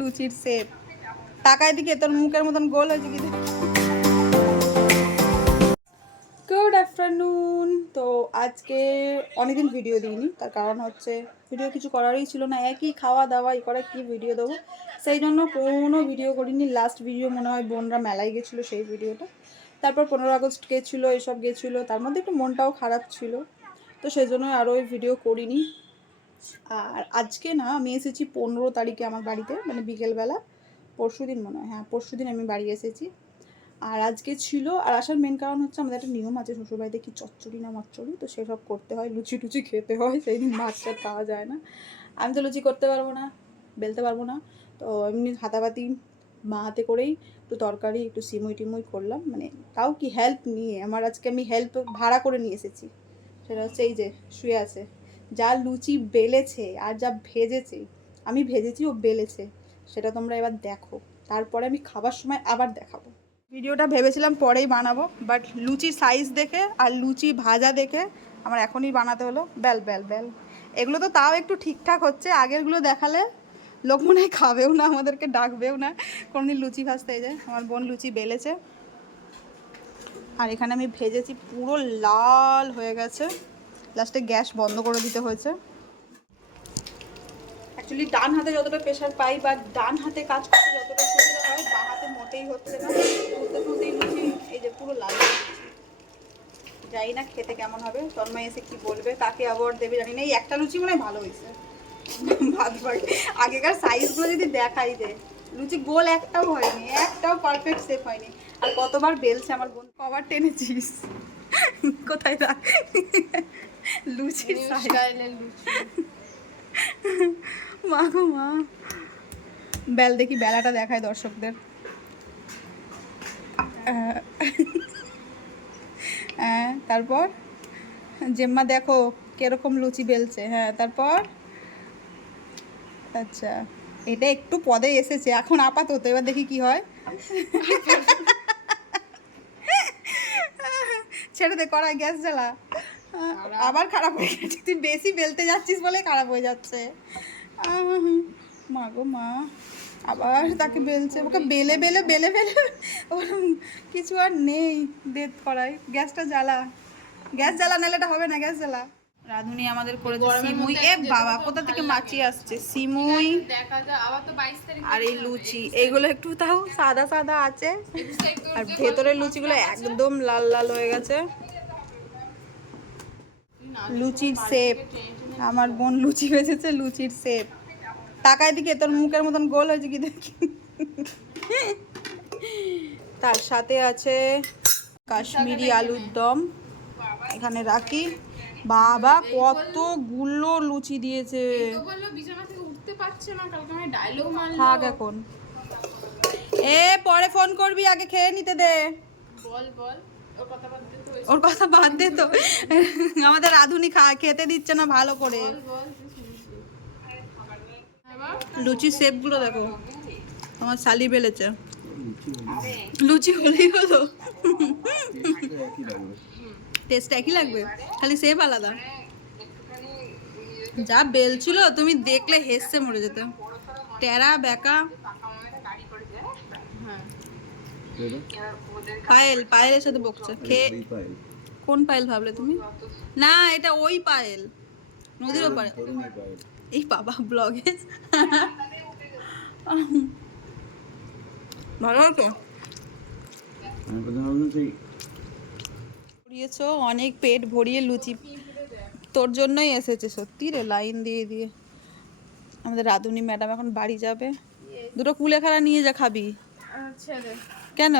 লুচির শেপ টাকায় দিকে তোর মুখের মতন গোল হয়েছে কি গুড আফটারনুন তো আজকে অনেকদিন ভিডিও দিইনি, তার কারণ হচ্ছে ভিডিও কিছু করারই ছিল না। একই খাওয়া দাওয়া, এই করে কি ভিডিও দেবো? সেই জন্য কোনো ভিডিও করিনি। লাস্ট ভিডিও মনে হয় বোনরা মেলায় গেছিল সেই ভিডিওটা তারপর পনেরো আগস্ট গেছিল, এসব গেছিল। তার মধ্যে একটু মনটাও খারাপ ছিল। তো সেই জন্য আরও ওই ভিডিও করিনি। আর আজকে না আমি এসেছি পনেরো তারিখে আমার বাড়িতে মানে বিকেলবেলা। পরশু দিন মনে হয় হ্যাঁ পরশু দিন আমি বাড়ি এসেছি। আর আজকে ছিল, আর আসার মেন কারণ হচ্ছে আমাদের একটা নিয়ম আছে, শ্বশুরবাড়িতে কি চচ্চড়ি না মচ্চড়ি? তো সেসব করতে হয়, লুচি টুচি খেতে হয়, সেই দিন মাছ টাছ খাওয়া যায় না। আমি তো লুচি করতে পারব না, বেলতে পারব না। তো এমনি হাতাপাতি মা হাতে করেই একটু তরকারি, একটু সিমুই টিমুই করলাম মানে তাও কি হেল্প নিয়ে, আমার আজকে আমি হেল্প ভাড়া করে নিয়ে এসেছি। সেটা হচ্ছে এই যে, শুয়ে আছে। যা লুচি বেলেছে আর যা ভেজেছে, আমি ভেজেছি, ও বেলেছে, সেটা তোমরা এবার দেখো। তারপরে আমি খাবার সময় আবার দেখাবো। ভিডিওটা ভেবেছিলাম পরেই বানাবো বাট লুচি সাইজ দেখে আর লুচি ভাজা দেখে আমার এখনই বানাতে হলো। বেল বেল বেল এগুলো তো তাও একটু ঠিকঠাক হচ্ছে, আগেরগুলো দেখালে লোক মনে হয় খাবেও না, আমাদেরকে ডাকবেও না। কোনোদিন লুচি ভাজতে এই যে, আমার বোন লুচি বেলেছে। আর এখানে আমি ভেজেছি, পুরো লাল হয়ে গেছে। লাস্টে গ্যাস বন্ধ করে দিতে হয়েছে। অ্যাকচুয়ালি ডান হাতে যতটা প্রেশার পাই বা ডান হাতে কাজ করতে যতটা সুবিধা হয়, বা হাতে মোটেই হচ্ছে না। তুলতে তুলতেই লুচি এই যে পুরো লাল। জানি না খেতে কেমন হবে। তন্ময় এসে কি বলবে, কাকে অ্যাওয়ার্ড দেবে জানি না। এই একটা লুচি মনে হয় ভালো হয়েছে। ভাত বাড়ি আগেকার সাইজগুলো যদি দেখাই যে, লুচি গোল একটাও হয়নি, একটাও পারফেক্ট শেপ হয়নি। আর কতবার বেলছে আমার বোন কবার টেনেছিস। কোথায় রাখ সাইজ মা গো মা। বেল দেখি বেলাটা দেখায় দর্শকদের। হ্যাঁ তারপর? জেম্মা দেখো কীরকম লুচি বেলছে। হ্যাঁ তারপর? আচ্ছা এটা একটু পদে এসেছে এখন আপাতত এবার দেখি কি হয়। ছেড়ে দে কড়াই গ্যাস জ্বালা। আবার খারাপ হয়ে গেছে। তুই বেশি বেলতে যাচ্ছিস বলে খারাপ হয়ে যাচ্ছে। মা গো মা। আবার তাকে বেলছে। ওকে বেলে বেলে বেলে বেলে। ওর কিছু আর নেই দেত করাই গ্যাসটা জ্বালা। গ্যাস জ্বালা নাহলে এটা হবে না গ্যাস জ্বালা। রাধুনি আমাদের করেছে সিমুই। এ বাবা কোথা থেকে মাছি আসছে? সিমুই দেখা যায় আবার তো বাইশ তারিখ আর এই লুচি এইগুলো একটু তাও সাদা সাদা আছে। আর ভেতরের লুচিগুলো একদম লাল লাল হয়ে গেছে। লুচির শেপ। আমার বোন লুচি বেঁচেছে লুচির শেপ। টাকায় দিকে তোর মুখের মতন গোল হয়েছে কি দেখি। তার সাথে আছে কাশ্মীরি আলুর দম। এখানে রাখি। বাবা, কতগুলো লুচি দিয়েছে। থাক এখন। এ, পরে ফোন করবি, আগে খেয়ে নিতে দে। বল বল। ওর কথা বাদ দে তো। আমাদের রাধুনি খা খেতে দিচ্ছে না ভালো করে। লুচি শেপগুলো দেখো। আমার শালি বেলেছে। লুচি হলেই হলো। টেস্ট একই লাগবে? খালি শেপ আলাদা। যা বেলছিল তুমি দেখলে হেসে মরে যেত। টেরা বেকা পায়েল পায়েলের সাথে বকছে। খেয়ে কোন পায়েল ভাবলে তুমি? না এটা ওই পায়েল। নদীর ওপারে। এই বাবা ব্লগে ভালো হতো ভরিয়েছো অনেক পেট ভরিয়ে লুচি। তোর জন্যই এসেছে সত্যি রে লাইন দিয়ে দিয়ে। আমাদের রাধুনি ম্যাডাম এখন বাড়ি যাবে। দুটো কুলেখাড়া নিয়ে যা খাবি। আচ্ছা রে। কেন?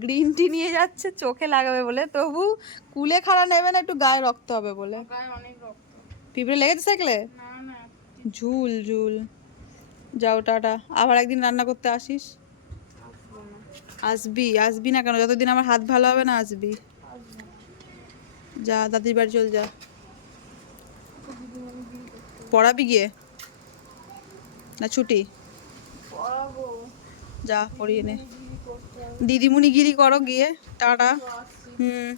গ্রিন টি নিয়ে যাচ্ছে চোখে লাগাবে বলে। তবু কুলে খাড়া নেবে না একটু গায়ে রক্ত হবে বলে। অনেক রক্ত। পিঁপড়ে লেগেছে সাইকেলে? ঝুল ঝুল। যাও টাটা। আবার একদিন রান্না করতে আসিস? আসবি আসবি না কেন? যতদিন আমার হাত ভালো হবে না আসবি। যা দাদির বাড়ি চল যা। পড়াবি গিয়ে? না ছুটি? যা পড়িয়ে নে। কি দিদিমণি গিরি করো গিয়ে টাটা। হুম।